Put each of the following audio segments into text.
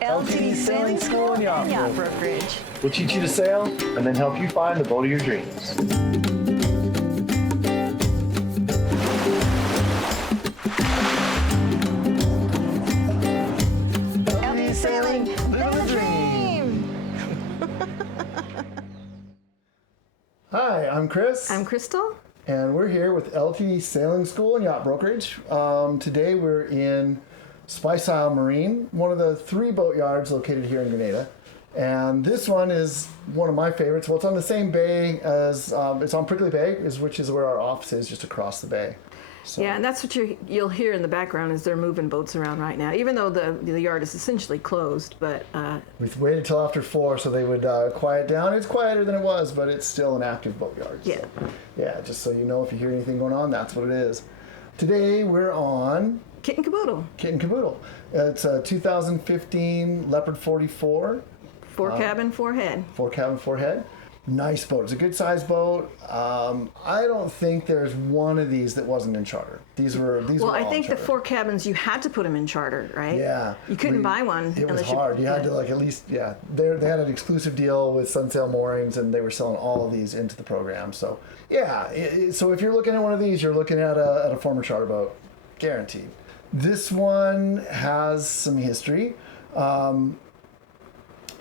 LTD Sailing School and Yacht Brokerage. We'll teach you to sail and then help you find the boat of your dreams. LTD Sailing, living the dream. Hi, I'm Chris. I'm Crystal. And we're here with LTD Sailing School and Yacht Brokerage. Today we're in Spacious Marine, one of the 3 boatyards located here in Grenada. And this one is one of my favorites. Well, it's on the same bay as, it's on Prickly Bay, which is where our office is, just across the bay. So. Yeah, and that's what you'll hear in the background is they're moving boats around right now, even though the yard is essentially closed. But we've waited till after 4 so they would quiet down. It's quieter than it was, but it's still an active boatyard. Yeah. So, yeah, just so you know, if you hear anything going on, that's what it is. Today we're on Kit and Caboodle. Kit and Caboodle. It's a 2015 Leopard 44. 4 cabin, 4 head. 4 cabin, 4 head. Nice boat. It's a good sized boat. I don't think there's one of these that wasn't in charter. These were Well, all I think the charter. 4 cabins, you had to put them in charter, right? Yeah. You couldn't buy one. It was unless hard. You had to at least, they had an exclusive deal with Sunsail Moorings and they were selling all of these into the program. So, yeah. So if you're looking at one of these, you're looking at a former charter boat. Guaranteed. This one has some history.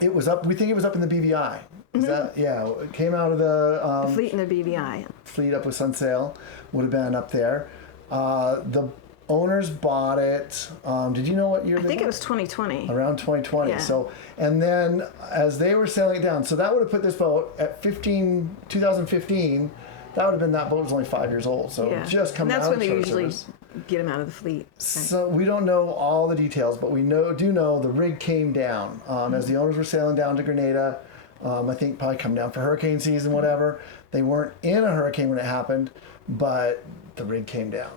It was up, we think it was up in the BVI. Is that, it came out of the fleet and the BVI. Fleet up with Sunsail would have been up there. The owners bought it. Did you know what year? I think it was 2020. Around 2020. Yeah. So, and then as they were sailing it down, so that would have put this boat at 2015. That would have been, that boat was only 5 years old. So just coming out of And that's when they charter usually service. get them out of the fleet. Right? So we don't know all the details, but we do know the rig came down as the owners were sailing down to Grenada. I think probably come down for hurricane season, whatever. They weren't in a hurricane when it happened, but the rig came down.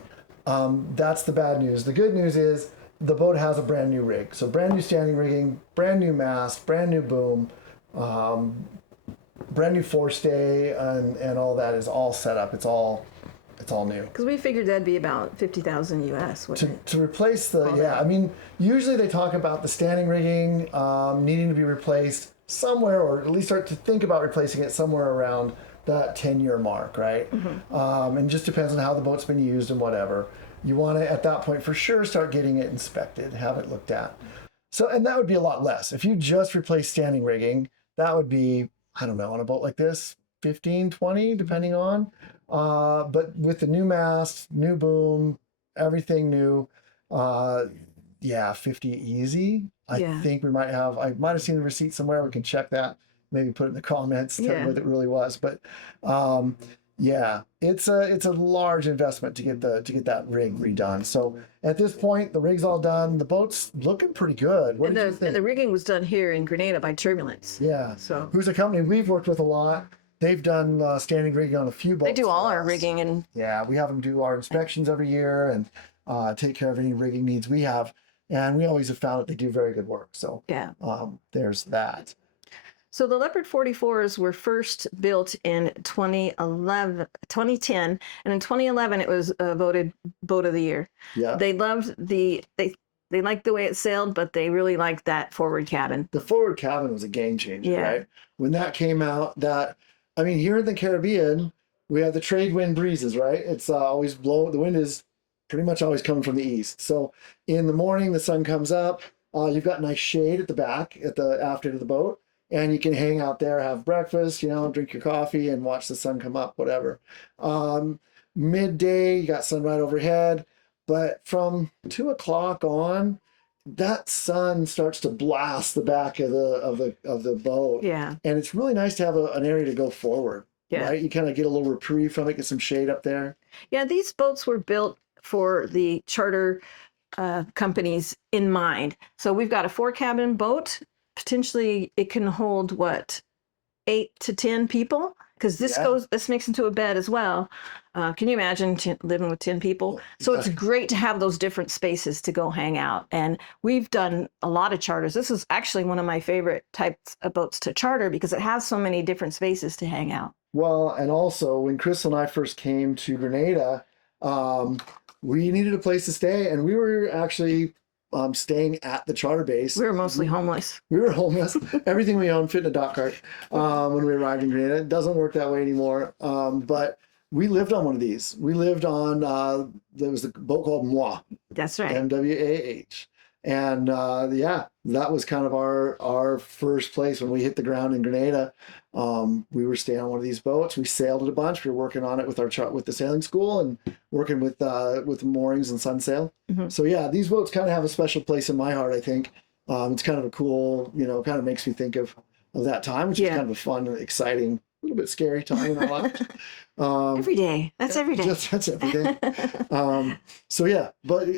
That's the bad news. The good news is the boat has a brand new rig. So brand new standing rigging, brand new mast, brand new boom, brand new forestay, and all that is all set up. It's all new. Because we figured that'd be about 50,000 US. To replace I mean, usually they talk about the standing rigging needing to be replaced somewhere, or at least start to think about replacing it somewhere around that 10-year mark, right? Mm-hmm. And just depends on how the boat's been used and whatever. You want to, at that point, for sure, start getting it inspected, have it looked at. So, and that would be a lot less. If you just replace standing rigging, that would be, I don't know, on a boat like this, 15, 20, depending on. But with the new mast, new boom, everything new, 50 easy. I think I might have seen the receipt somewhere. We can check that, maybe put it in the comments, tell me what it really was. But it's a large investment to get that rig redone. So at this point, the rig's all done. The boat's looking pretty good. What did you think? And the rigging was done here in Grenada by Turbulence. Yeah. So who's a company we've worked with a lot. They've done standing rigging on a few boats. They do all our rigging. And yeah, we have them do our inspections every year and take care of any rigging needs we have. And we always have found that they do very good work. So there's that. So the Leopard 44s were first built in 2010, and in 2011 it was voted Boat of the Year. Yeah. They loved they liked the way it sailed, but they really liked that forward cabin. The forward cabin was a game changer, right? When that came out, here in the Caribbean, we have the trade wind breezes, right? It's always the wind is pretty much always coming from the east. So in the morning, the sun comes up. You've got nice shade at the back, at the aft end of the boat, and you can hang out there, have breakfast, drink your coffee, and watch the sun come up, whatever. Midday, you got sun right overhead, but from 2 o'clock on, that sun starts to blast the back of the boat. Yeah, and it's really nice to have an area to go forward. Yeah, right. You kind of get a little reprieve from it, get some shade up there. Yeah, these boats were built for the charter companies in mind. So we've got a 4 cabin boat. Potentially, it can hold 8 to 10 people, because this makes into a bed as well. Can you imagine living with 10 people? So it's great to have those different spaces to go hang out. And we've done a lot of charters. This is actually one of my favorite types of boats to charter because it has so many different spaces to hang out. Well, and also when Chris and I first came to Grenada, we needed a place to stay, and we were actually staying at the charter base. We were mostly homeless. We were homeless. Everything we owned fit in a dock cart when we arrived in Grenada. It doesn't work that way anymore. But we lived on one of these. We lived on, there was a boat called Moi. That's right. MWAH. And yeah, that was kind of our first place when we hit the ground in Grenada. We were staying on one of these boats. We sailed it a bunch. We were working on it with with the sailing school and working with moorings and sunsail. Mm-hmm. So yeah, these boats kind of have a special place in my heart, I think. It's kind of a cool, kind of makes me think of that time, which is kind of a fun, exciting, a little bit scary time in our life. Every day. That's every day. That's every day. So yeah, but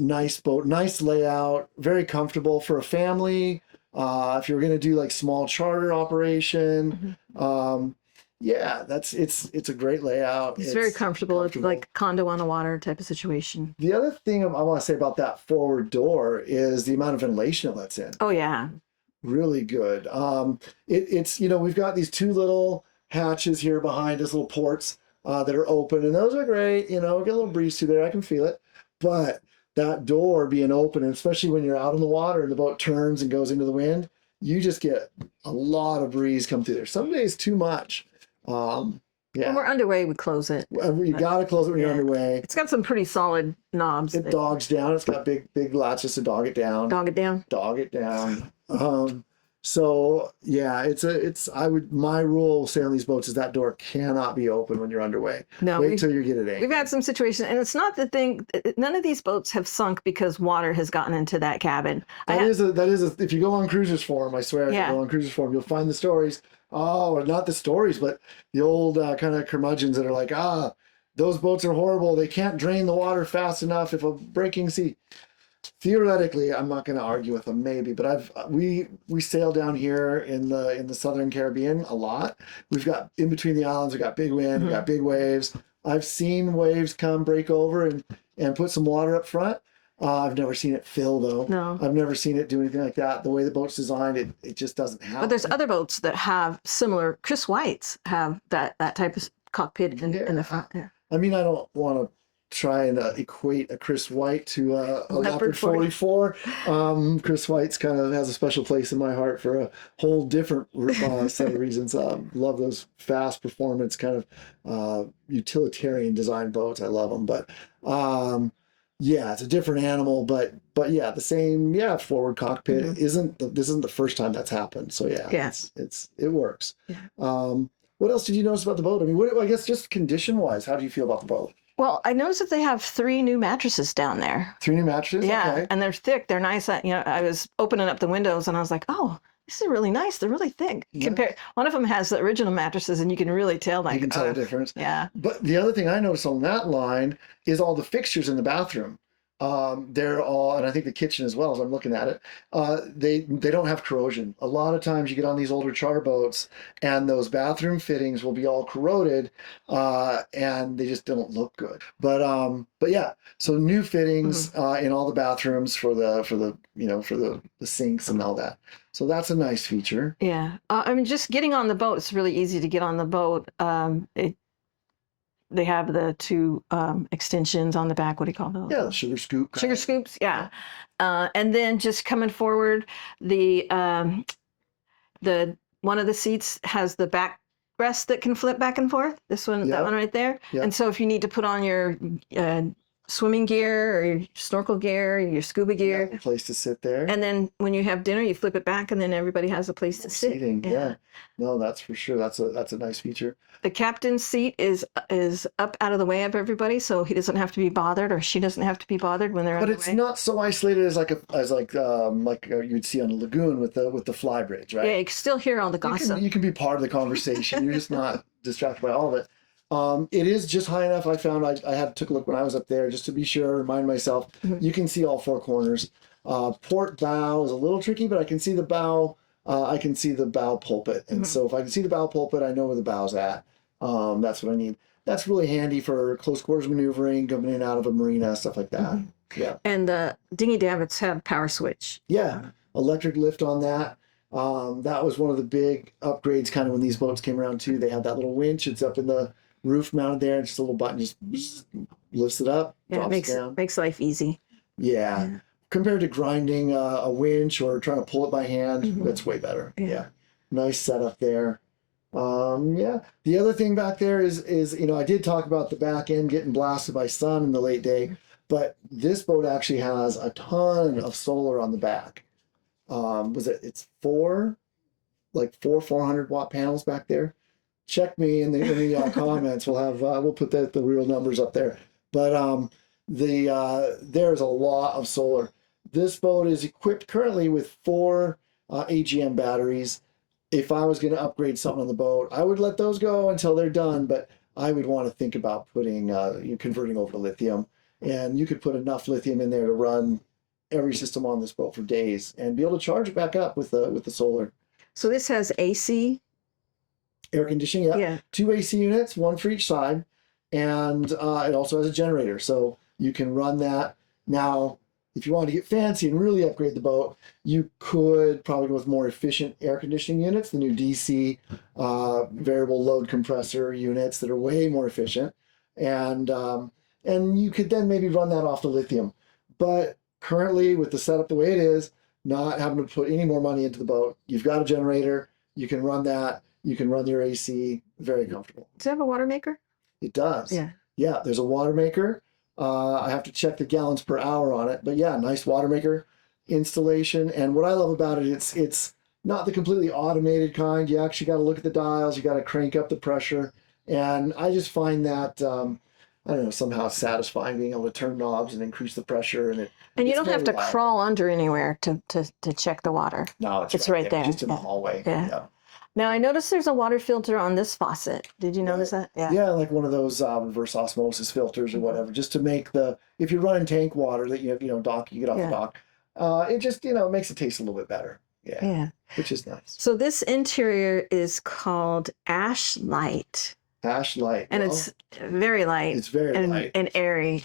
nice boat, nice layout, very comfortable for a family. If you're going to do like small charter operation, yeah, it's a great layout. It's very comfortable. It's like condo on the water type of situation. The other thing I want to say about that forward door is the amount of ventilation it lets in. Oh yeah. Really good. It's we've got these two little hatches here behind us, little ports that are open, and those are great. Get a little breeze through there. I can feel it, but that door being open, and especially when you're out on the water and the boat turns and goes into the wind, you just get a lot of breeze come through there. Some days too much. Yeah. When we're underway, we close it. You got to close it when you're underway. It's got some pretty solid knobs. It dogs down. It's got big latches to dog it down. Dog it down. Dog it down. So yeah, my rule sailing these boats is that door cannot be open when you're underway. No, wait till you get it anchored. We've had some situations, and it's not the thing. None of these boats have sunk because water has gotten into that cabin. That is if you go on Cruisers Forum, I swear, if you go on Cruisers Forum, you'll find the stories. Oh, not the stories, but the old kind of curmudgeons that are like, those boats are horrible. They can't drain the water fast enough if a breaking sea. Theoretically, I'm not going to argue with them, maybe, but we sail down here in the Southern Caribbean a lot. We've got in between the islands, we've got big wind, we've got big waves. I've seen waves come break over and put some water up front. I've never seen it fill though. No, I've never seen it do anything like that. The way the boat's designed, it just doesn't happen. But there's other boats that have similar. Chris White's have that type of cockpit in the front there. I mean, I don't want to try and equate a Chris White to a Leopard 44. Chris White's kind of has a special place in my heart for a whole different set of reasons. Love those fast performance kind of utilitarian design boats. I love them, but yeah, it's a different animal, but yeah, the same forward cockpit this isn't the first time that's happened. So yeah. It works. Yeah. What else did you notice about the boat? I mean, I guess just condition wise, how do you feel about the boat? Well, I noticed that they have 3 new mattresses down there. 3 new mattresses? Yeah, okay. And they're thick. They're nice. I was opening up the windows and I was like, oh, this is really nice. They're really thick. Yeah. One of them has the original mattresses, and you can really tell. You can tell the difference. Yeah. But the other thing I noticed on that line is all the fixtures in the bathroom. They're all, and I think the kitchen as well, as I'm looking at it, they don't have corrosion. A lot of times you get on these older charter boats and those bathroom fittings will be all corroded, and they just don't look good. But yeah, so new fittings in all the bathrooms for the sinks and all that. So that's a nice feature. Yeah. I mean, just getting on the boat, it's really easy to get on the boat. They have the 2 extensions on the back. What do you call those? Yeah, the sugar scoop. Sugar scoops, yeah. And then just coming forward, the one of the seats has the back rest that can flip back and forth. This one, that one right there. Yep. And so if you need to put on your swimming gear or your snorkel gear, or your scuba gear, a place to sit there. and then when you have dinner, you flip it back, and then everybody has a place to sit. Seating, yeah. No, that's for sure. That's a nice feature. The captain's seat is up out of the way of everybody, so he doesn't have to be bothered, or she doesn't have to be bothered when they're. But it's not so isolated as you'd see on a lagoon with the fly bridge, right? Yeah, you can still hear all the gossip. You can be part of the conversation. You're just not distracted by all of it. It is just high enough. I found I took a look when I was up there just to be sure, remind myself. You can see all 4 corners. Port bow is a little tricky, but I can see the bow. I can see the bow pulpit, and so if I can see the bow pulpit, I know where the bow's at. That's what I need. That's really handy for close quarters maneuvering, coming in and out of a marina, stuff like that. Yeah. And the dinghy davits have power switch. Yeah, electric lift on that. That was one of the big upgrades kind of when these boats came around too. They had that little winch. It's up in the roof mounted there. Just a little button just lifts it up, drops it down. Makes life easy. Yeah. compared to grinding a winch or trying to pull it by hand, that's way better. Yeah. Nice setup there. Yeah. The other thing back there is I did talk about the back end getting blasted by sun in the late day, but this boat actually has a ton of solar on the back. It's four 400-watt panels back there. Check me in the comments. We'll put the real numbers up there. But there's a lot of solar. This boat is equipped currently with 4 AGM batteries. If I was going to upgrade something on the boat, I would let those go until they're done, but I would want to think about putting converting over to lithium. And you could put enough lithium in there to run every system on this boat for days and be able to charge it back up with the solar. So this has AC? Air conditioning, yeah. 2 AC units, 1 for each side. And it also has a generator, so you can run that. Now, if you want to get fancy and really upgrade the boat, you could probably go with more efficient air conditioning units, the new DC variable load compressor units that are way more efficient. And you could then maybe run that off the lithium. But currently, with the setup the way it is, not having to put any more money into the boat, you've got a generator, you can run that, you can run your AC, very comfortable. Does it have a water maker? It does. Yeah. Yeah, there's a water maker. I have to check the gallons per hour on it, but yeah, nice water maker installation. And what I love about it, it's not the completely automated kind. You actually got to look at the dials. You got to crank up the pressure, and I just find that I don't know, somehow satisfying being able to turn knobs and increase the pressure. And you don't have to crawl under anywhere to check the water. No, it's right there. Just in the hallway. Yeah. Now, I noticed there's a water filter on this faucet. Did you notice that? Yeah. Yeah, like one of those reverse osmosis filters or whatever, just to make if you're running tank water that you get off the dock, it just, makes it taste a little bit better. Yeah. Which is nice. So this interior is called Ash Light. Ash Light. And it's very light. It's very light. And airy.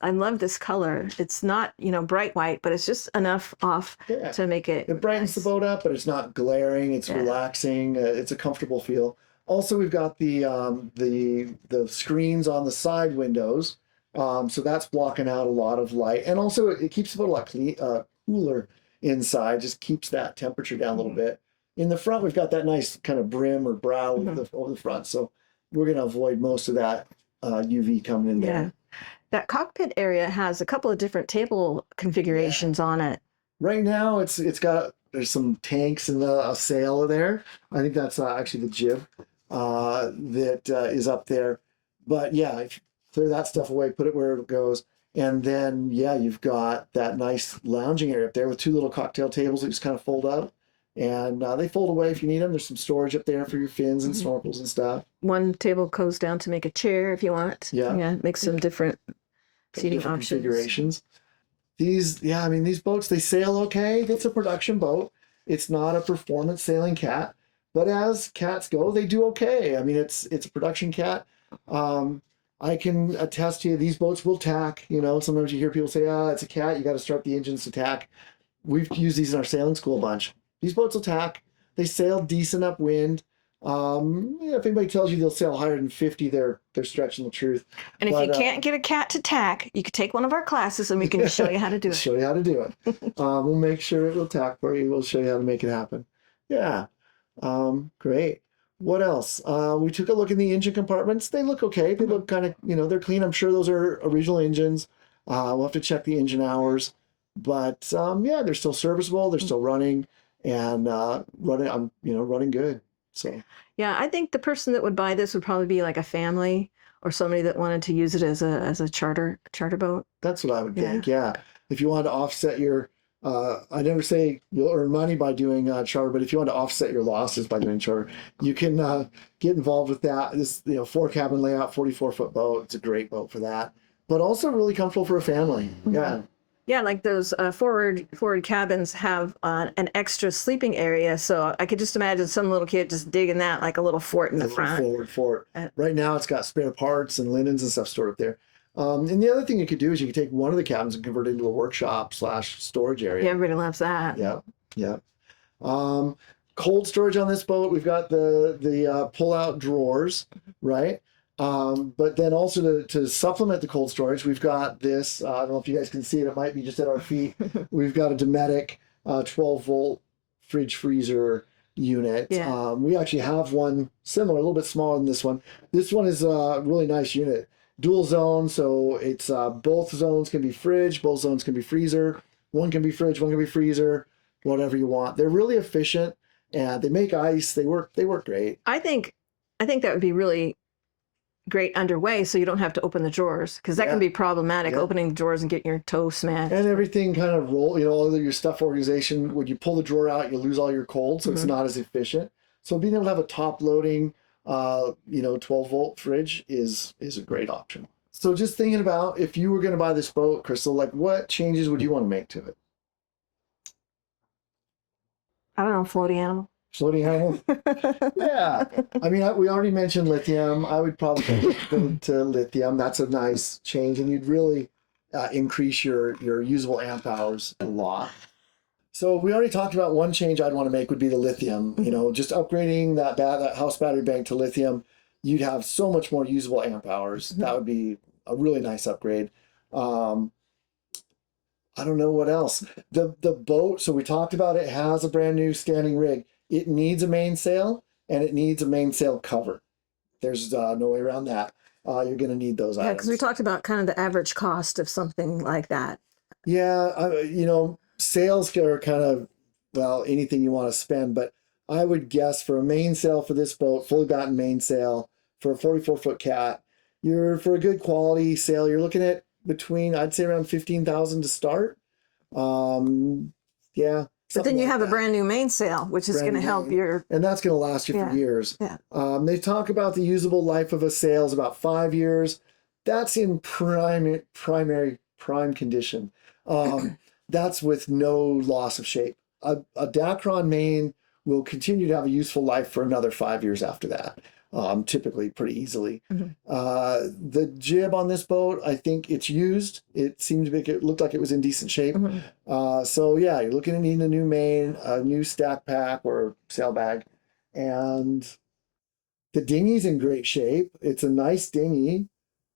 I love this color. It's not, bright white, but it's just enough off to make it. It brightens the boat up, but it's not glaring. It's relaxing. It's a comfortable feel. Also, we've got the screens on the side windows. So that's blocking out a lot of light. And also it keeps the boat a lot cooler inside, just keeps that temperature down a little bit. In the front, we've got that nice kind of brim or brow over the front. So we're going to avoid most of that UV coming in there. That cockpit area has a couple of different table configurations on it. Right now, there's some tanks in a sail there. I think that's actually the jib that is up there. But yeah, clear that stuff away, put it where it goes. And then, you've got that nice lounging area up there with 2 little cocktail tables that just kind of fold up. And they fold away if you need them. There's some storage up there for your fins and snorkels and stuff. One table goes down to make a chair if you want. Yeah, make some different seating options. Configurations. These boats, they sail okay. It's a production boat. It's not a performance sailing cat. But as cats go, they do okay. I mean, it's a production cat. I can attest to you, these boats will tack. Sometimes you hear people say, it's a cat, you got to start the engines to tack. We've used these in our sailing school a bunch. These boats will tack. They sail decent upwind. If anybody tells you they'll sail higher than 50, they're stretching the truth. And if you can't get a cat to tack, you could take one of our classes and we can show you how to do it. Show you how to do it. We'll make sure it will tack for you. We'll show you how to make it happen. Yeah. Great. What else? We took a look in the engine compartments. They look okay. They look kind of, they're clean. I'm sure those are original engines. We'll have to check the engine hours. But they're still serviceable. They're still running. And running good. So I think the person that would buy this would probably be like a family or somebody that wanted to use it as a charter boat. That's what I would think. Yeah, if you wanted to offset your, I never say you'll earn money by doing charter, but if you want to offset your losses by doing charter, you can get involved with that. This 4-cabin layout, 44-foot boat. It's a great boat for that, but also really comfortable for a family. Yeah. Yeah, like those forward cabins have an extra sleeping area, so I could just imagine some little kid just digging that like a little fort in the front. Forward fort. Right now, it's got spare parts and linens and stuff stored up there. And the other thing you could do is you could take one of the cabins and convert it into a workshop / storage area. Yeah, everybody loves that. Yeah. Cold storage on this boat. We've got the pull-out drawers, right? But then also to supplement the cold storage, we've got this, I don't know if you guys can see it, it might be just at our feet. We've got a Dometic 12-volt fridge freezer unit. Yeah. We actually have one similar, a little bit smaller than this one. This one is a really nice unit. Dual zone, so it's both zones can be fridge, both zones can be freezer. One can be fridge, one can be freezer, whatever you want. They're really efficient and they make ice. They work great. I think that would be really great underway, so you don't have to open the drawers, because that can be problematic, opening the drawers and getting your toe smashed. And everything kind of all of your stuff organization, when you pull the drawer out, you lose all your cold, so it's not as efficient. So being able to have a top loading 12-volt fridge is a great option. So just thinking about, if you were going to buy this boat, Crystal, like what changes would you want to make to it? I don't know, floating animal. Floating animal? Yeah. I mean, we already mentioned lithium. I would probably go to lithium. That's a nice change, and you'd really increase your usable amp hours a lot. So we already talked about one change I'd want to make would be the lithium. Just upgrading that house battery bank to lithium, you'd have so much more usable amp hours. That would be a really nice upgrade. I don't know what else. The boat, so we talked about it has a brand new standing rig. It needs a mainsail and it needs a mainsail cover. There's no way around that. You're going to need those items. Yeah, because we talked about kind of the average cost of something like that. Yeah, sails are kind of, well, anything you want to spend, but I would guess for a mainsail for this boat, fully batten mainsail for a 44-foot cat, for a good quality sail, you're looking at between, I'd say around 15,000 to start. Yeah. But then you have a brand new mainsail, which is going to help your... And that's going to last you for years. Yeah. They talk about the usable life of a sail is about 5 years. That's in prime condition. That's with no loss of shape. A Dacron main will continue to have a useful life for another 5 years after that. Typically pretty easily. The jib on this boat, I think it's used. It seemed to make it look like it was in decent shape. So yeah, you're looking at needing a new main, a new stack pack or sail bag, and the dinghy's in great shape. It's a nice dinghy.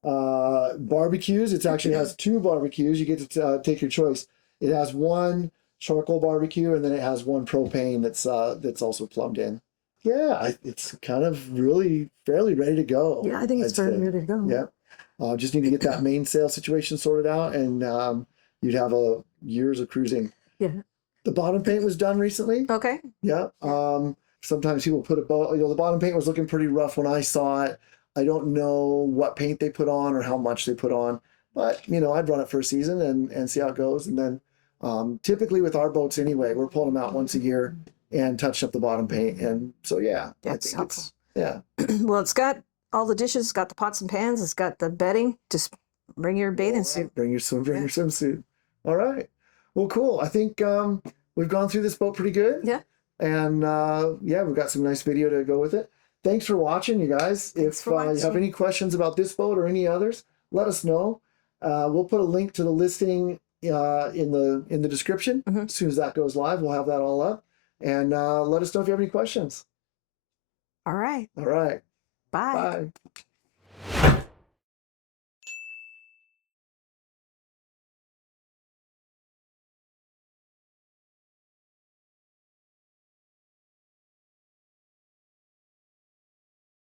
Barbecues, it actually has 2 barbecues. You get to take your choice. It has one charcoal barbecue and then it has one propane that's also plumbed in. Yeah, it's kind of really fairly ready to go. Yeah, I think it's fairly ready to go. Yeah. Just need to get that mainsail situation sorted out and you'd have years of cruising. Yeah. The bottom paint was done recently. Okay. Yeah. Sometimes people put a boat, the bottom paint was looking pretty rough when I saw it. I don't know what paint they put on or how much they put on, but I'd run it for a season and see how it goes. And then typically with our boats anyway, we're pulling them out once a year and touch up the bottom paint. And so, yeah, I think it's, yeah. Well, it's got all the dishes, it's got the pots and pans, it's got the bedding. Just bring your bathing suit. Bring your swimsuit. All right. Well, cool. I think we've gone through this boat pretty good. Yeah. And we've got some nice video to go with it. Thanks for watching, you guys. If you have any questions about this boat or any others, let us know. We'll put a link to the listing in the description. As soon as that goes live, we'll have that all up. And let us know if you have any questions. All right. All right. Bye. Bye.